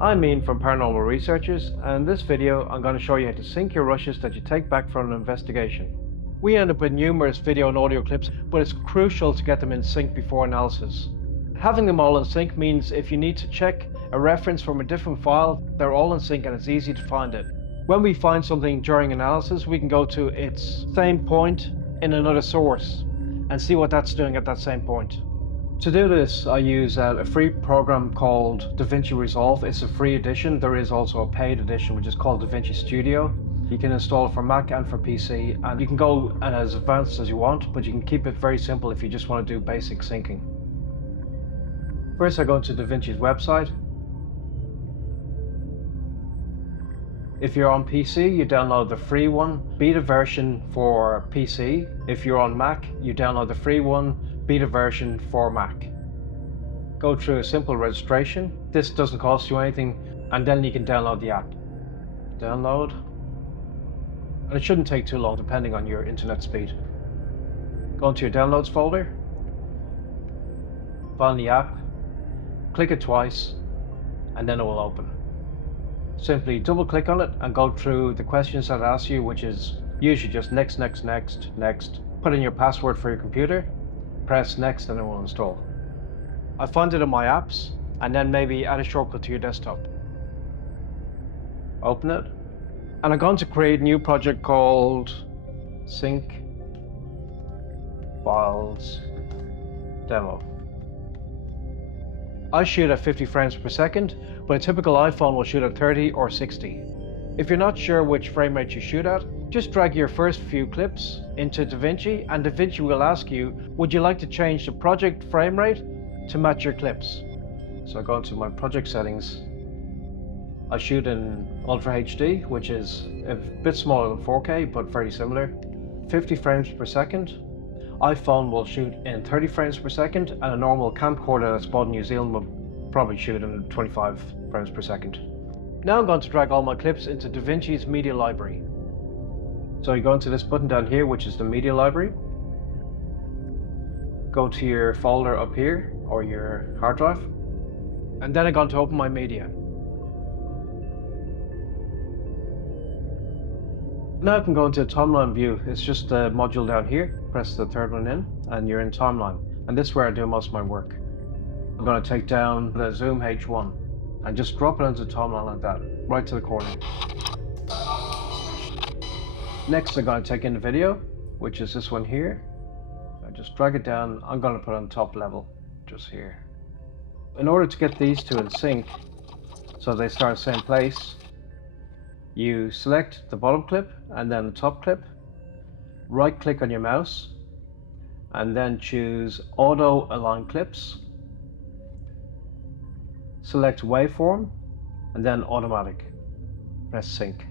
I'm Ian from Paranormal Researchers, and in this video I'm going to show you how to sync your rushes that you take back from an investigation. We end up with numerous video and audio clips, but it's crucial to get them in sync before analysis. Having them all in sync means if you need to check a reference from a different file, they're all in sync and it's easy to find it. When we find something during analysis, we can go to its same point in another source and see what that's doing at that same point. To do this, I use a free program called DaVinci Resolve. It's a free edition. There is also a paid edition, which is called DaVinci Studio. You can install it for Mac and for PC, and you can go as advanced as you want, but you can keep it very simple if you just want to do basic syncing. First, I go to DaVinci's website. If you're on PC, you download the free one, beta version for PC. If you're on Mac, you download the free one, beta version for Mac. Go through a simple registration. This doesn't cost you anything, and then you can download the app. Download. And it shouldn't take too long depending on your internet speed. Go into your downloads folder, find the app, click it twice, and then it will open. Simply double click on it and go through the questions that it asks you, which is usually just next. Put in your password for your computer, press next, and it will install. I find it in my apps, and then maybe add a shortcut to your desktop. Open it, and I'm going to create a new project called Sync Files Demo. I shoot at 50 frames per second, but a typical iPhone will shoot at 30 or 60. If you're not sure which frame rate you shoot at, just drag your first few clips into DaVinci, and DaVinci will ask you, would you like to change the project frame rate to match your clips? So I go into my project settings. I shoot in Ultra HD, which is a bit smaller than 4K, but very similar. 50 frames per second. iPhone will shoot in 30 frames per second, and a normal camcorder that's bought in New Zealand will probably shoot in 25 frames per second. Now I'm going to drag all my clips into DaVinci's media library. So you go into this button down here, which is the media library. Go to your folder up here, or your hard drive, and then I'm going to open my media. Now I can go into timeline view. It's just a module down here. Press the third one in, and you're in timeline. And this is where I do most of my work. I'm going to take down the Zoom H1 and just drop it into the timeline like that, right to the corner. Next, I'm going to take in the video, which is this one here. I just drag it down. I'm going to put it on top level, just here. In order to get these two in sync, so they start the same place, you select the bottom clip and then the top clip, right click on your mouse, and then choose Auto Align Clips, select Waveform, and then Automatic. Press Sync.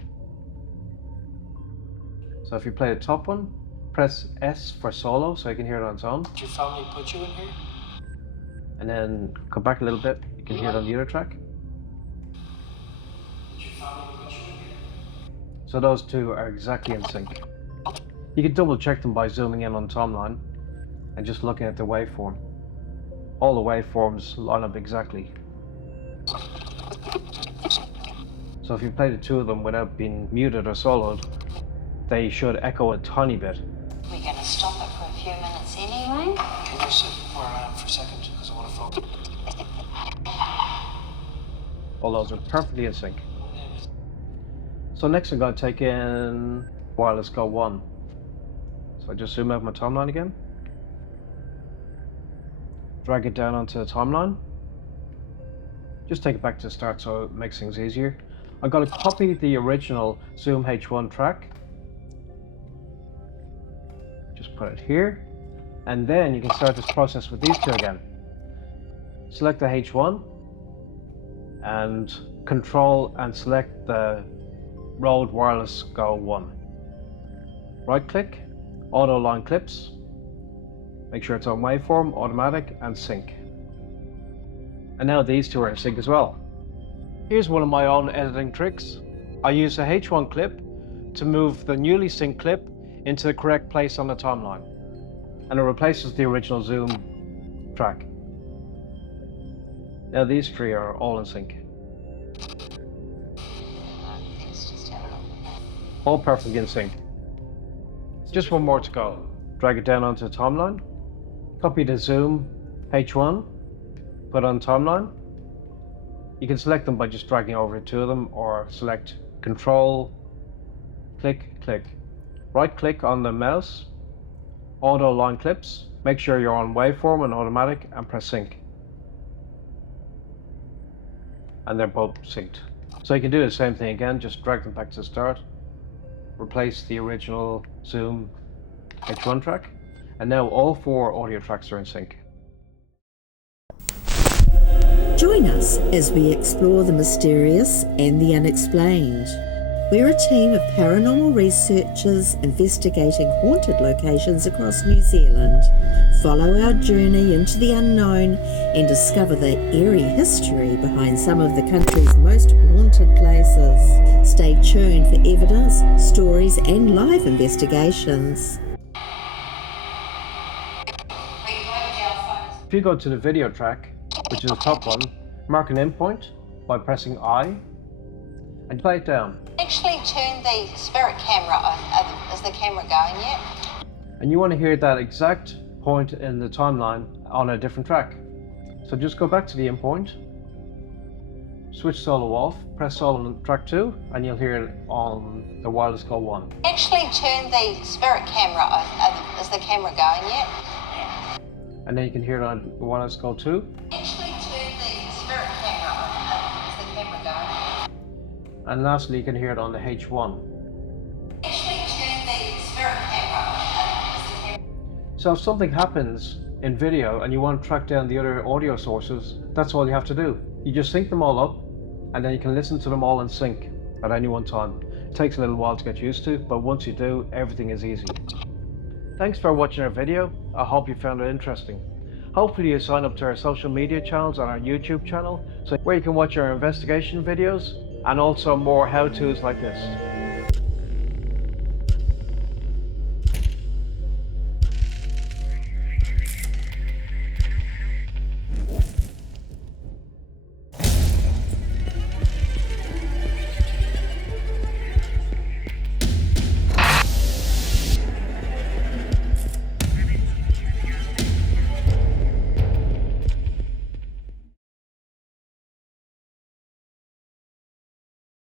So if you play the top one, press S for solo so you can hear it on its own. Did your family put you in here? And then come back a little bit, you can hear it on the other track. So those two are exactly in sync. You can double check them by zooming in on the timeline and just looking at the waveform. All the waveforms line up exactly. So if you play the two of them without being muted or soloed, they should echo a tiny bit. We're going to stop it for a few minutes anyway. Can you sit where I am for a second, because I want to focus? All those are perfectly in sync. So next I'm going to take in Wireless Go 1. So I just zoom out my timeline again. Drag it down onto the timeline. Just take it back to the start so it makes things easier. I'm going to copy the original Zoom H1 track. Just put it here. And then you can start this process with these two again. Select the H1 and control and select the Rode Wireless Go 1. Right click, Auto Align Clips, make sure it's on waveform, automatic, and sync. And now these two are in sync as well. Here's one of my own editing tricks. I use a H1 clip to move the newly synced clip into the correct place on the timeline, and it replaces the original Zoom track. Now these three are all in sync. all perfectly in sync. Just one more to go. Drag it down onto the timeline, copy the zoom H1, put on timeline. You can select them by just dragging over two of them, or select Control, click, click. Right click on the mouse, auto line clips, make sure you're on waveform and automatic, and press sync. And they're both synced. So you can do the same thing again, just drag them back to the start, replace the original zoom H1 track, and now all four audio tracks are in sync. Join us as we explore the mysterious and the unexplained. We're a team of paranormal researchers investigating haunted locations across New Zealand. Follow our journey into the unknown and discover the eerie history behind some of the country's most haunted places. Stay tuned for evidence, stories, and live investigations. If you go to the video track, which is the top one, mark an endpoint by pressing I and play it down. Actually turn the spirit camera on. Is the camera going yet? And you want to hear that exact point in the timeline on a different track. So just go back to the endpoint, switch solo off, press solo on track 2, and you'll hear it on the wireless call 1. Actually turn the spirit camera on. Is the camera going yet? And then you can hear it on the wireless call 2. Actually turn the spirit camera on. Is the camera going? And lastly, you can hear it on the H1. Actually turn the spirit camera on. Is the camera... So if something happens in video and you want to track down the other audio sources, that's all you have to do. You just sync them all up, and then you can listen to them all in sync at any one time. It takes a little while to get used to, but once you do, everything is easy. Thanks for watching our video. I hope you found it interesting. Hopefully you sign up to our social media channels on our YouTube channel, where you can watch our investigation videos and also more how-tos like this.